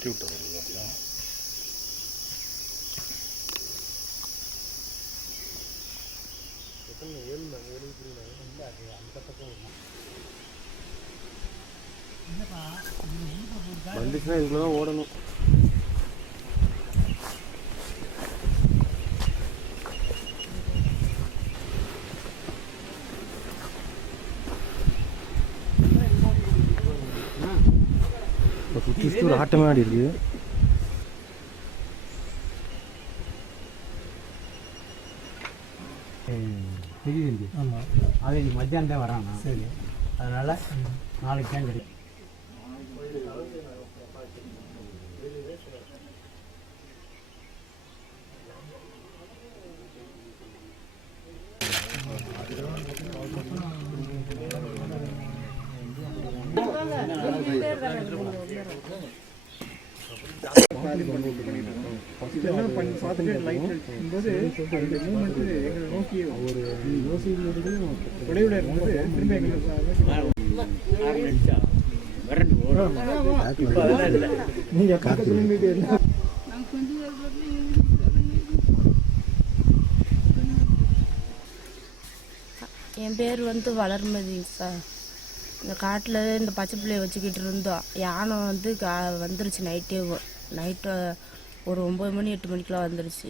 கியூட்டாக இருக்குது அப்படின்னா ஏழு நாங்கள் அந்த பக்கம் வந்துச்சுன்னா இதுக்குள்ள தான் ஓடணும். ஒரு ஆட்டமே ஆடி இருக்கு ஆமாம் அது மத்தியானம் தான் வராங்க சரி. அதனால் நாளைக்கு தான் கிடைக்கும் இதெல்லாம் பண்ணி பார்த்துட்டு லைட் இருக்கும்போது அந்த மூமெண்ட் எங்களை நோக்கி ஒரு தொலைவில் இருக்கும்போது திரும்ப எங்களுக்கு நீங்கள் பக்கத்துல இருந்துட்டு இருந்தா என் பேர் வந்து வளர்மதிங்க சார். இந்த காட்டில் இந்த பச்சை பிள்ளைய வச்சுக்கிட்டு இருந்தோம். யானை வந்து கா வந்துருச்சு நைட்டே நைட்டு ஒரு ஒம்பது மணி எட்டு மணிக்கெலாம் வந்துருச்சு.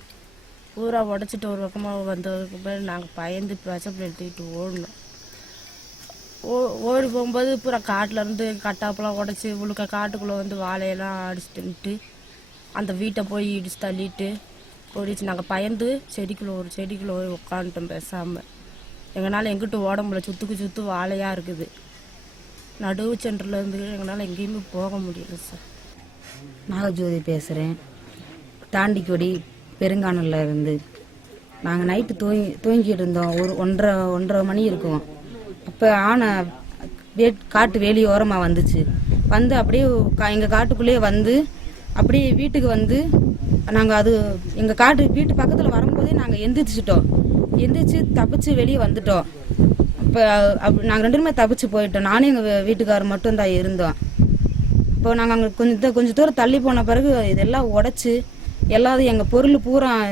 பூரா உடச்சிட்டு ஒரு பக்கமாக வந்ததுக்கு பிறகு நாங்கள் பயந்து பச்சை பிள்ளை எடுத்துக்கிட்டு ஓடினோம். ஓ ஓடி போகும்போது பூரா காட்டில் இருந்து கட்டாப்பெல்லாம் உடச்சி உழுக்க காட்டுக்குள்ளே வந்து வாழையெல்லாம் அடிச்சுட்டு அந்த வீட்டை போய் இடிச்சு தள்ளிட்டு ஓடிச்சு. நாங்கள் பயந்து செடிக்குள்ளே ஒரு செடிக்குள்ளே போய் உட்காந்துட்டோம் பேசாமல் எங்களால் எங்கிட்ட ஓட முடியல. சுற்றுக்கு சுற்று வாழையாக இருக்குது. நடுவு சென்டரில் இருந்து எங்களால் எங்கேயுமே போக முடியல சார். நாகஜோதி பேசுகிறேன் தாண்டிக்கொடி பெருங்கானலில் இருந்து. நாங்கள் நைட்டு தூங்கி தூங்கிட்டு இருந்தோம். ஒரு ஒன்றரை ஒன்றரை மணி இருக்கும். அப்போ ஆனை வேட் காட்டு வேலியோரமாக ஓரமாக வந்துச்சு. வந்து அப்படியே கா எங்கள் காட்டுக்குள்ளேயே வந்து அப்படியே வீட்டுக்கு வந்து நாங்கள் அது எங்கள் காட்டு வீட்டு பக்கத்தில் வரும்போதே நாங்கள் எந்திரிச்சிட்டோம். எந்திரிச்சு தப்பிச்சு வெளியே வந்துட்டோம். அப்போ நாங்கள் ரெண்டு பேருமே தப்பிச்சு போயிட்டோம். நானும் எங்கள் வீட்டுக்காரர் மட்டும் தான் இருந்தோம். இப்போ நாங்கள் அங்கே கொஞ்சம் கொஞ்சம் தூரம் தள்ளி போன பிறகு இதெல்லாம் உடச்சி எல்லாத்தையும் எங்கள் பொருள் பூரா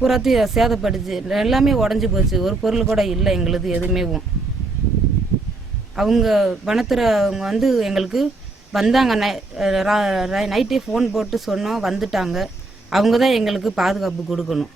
பூராத்தையும் சேதப்படுச்சு. எல்லாமே உடஞ்சி போச்சு. ஒரு பொருள் கூட இல்லை எங்களுது எதுவுமே. அவங்க வனத்துறை அவங்க வந்து எங்களுக்கு வந்தாங்க. நை ரா- நைட்டே ஃபோன் போட்டு சொன்னோம். வந்துட்டாங்க. அவங்க தான் எங்களுக்கு பாதுகாப்பு கொடுக்கணும்.